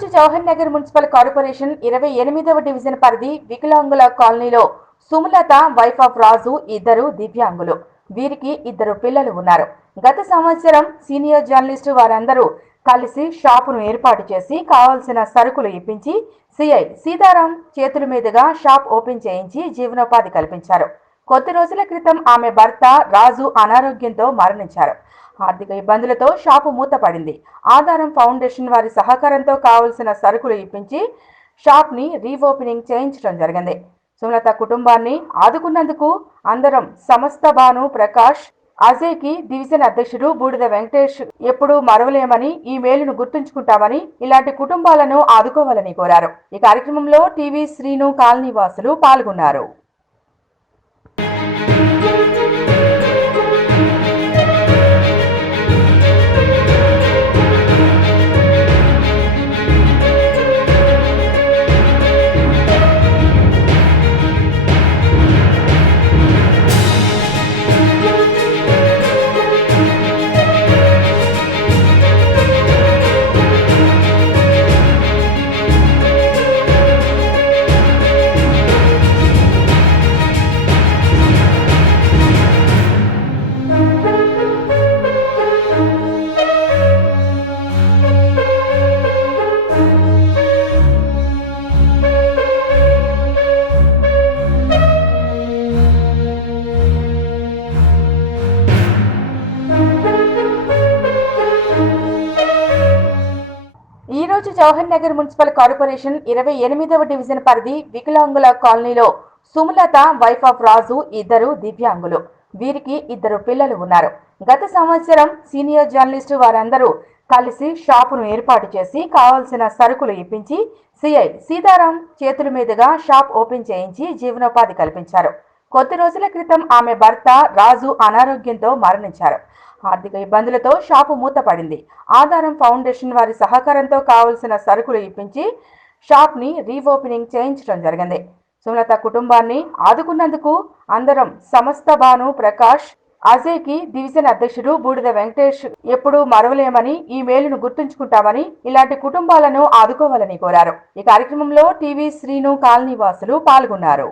రోజు Jawahar Nagar municipal corporation ఇరవై ఎనిమిదవ డివిజన్ పరిధి వికలాంగుల కాలనీలో సుమలత వైఫ్ ఆఫ్ రాజు ఇద్దరు దివ్యాంగులు. వీరికి ఇద్దరు పిల్లలు ఉన్నారు. గత సంవత్సరం సీనియర్ జర్నలిస్టు వారందరూ కలిసి షాపును ఏర్పాటు చేసి కావాల్సిన సరుకులు ఇప్పించి సిఐ సీతారాం చేతుల మీదుగా షాప్ ఓపెన్ చేయించి జీవనోపాధి కల్పించారు. కొద్ది రోజుల క్రితం ఆమె భర్త రాజు అనారోగ్యంతో మరణించారు. ఆర్థిక ఇబ్బందులతో షాపు మూతపడింది. ఆధారం ఫౌండేషన్ వారి సహకారంతో కావలసిన సరుకులు ఇప్పించి షాప్ని రీఓపెనింగ్ చేయించడం జరిగింది. సుమలత కుటుంబాన్ని ఆదుకున్నందుకు అందరం సమస్త భాను ప్రకాష్ అజయ్కి డివిజన్ అధ్యక్షుడు బూడిద వెంకటేష్ ఎప్పుడూ మరవలేమని ఈ మేలును గుర్తుంచుకుంటామని ఇలాంటి కుటుంబాలను ఆదుకోవాలని కోరారు. ఈ కార్యక్రమంలో టీవీ శ్రీను కాలనీ వాసులు పాల్గొన్నారు. ఈ జవహర్ నగర్ మున్సిపల్ కార్పొరేషన్ ఇరవై ఎనిమిదవ డివిజన్ పరిధి వికలాంగుల కాలనీలో సుమలత వైఫ్ ఆఫ్ రాజు ఇద్దరు దివ్యాంగులు. వీరికి ఇద్దరు పిల్లలు ఉన్నారు. గత సంవత్సరం సీనియర్ జర్నలిస్టు వారందరూ కలిసి షాపును ఏర్పాటు చేసి కావాల్సిన సరుకులు ఇప్పించి సిఐ సీతారాం చేతుల మీదుగా షాప్ ఓపెన్ చేయించి జీవనోపాధి కల్పించారు. కొద్ది రోజుల క్రితం ఆమె భర్త రాజు అనారోగ్యంతో మరణించారు. ఆర్థిక ఇబ్బందులతో షాపు మూతపడింది. ఆధారం ఫౌండేషన్ వారి సహకారంతో కావలసిన సరుకులు ఇప్పించి షాప్ని రీఓపెనింగ్ చేయించడం జరిగింది. సుమలత కుటుంబాన్ని ఆదుకున్నందుకు అందరం సమస్త భాను ప్రకాష్ అజయ్కి డివిజన్ అధ్యక్షుడు బూడిద వెంకటేష్ ఎప్పుడూ మరవలేమని ఈ మేలును గుర్తుంచుకుంటామని ఇలాంటి కుటుంబాలను ఆదుకోవాలని కోరారు. ఈ కార్యక్రమంలో టీవీ శ్రీను కాలనీ వాసులు పాల్గొన్నారు.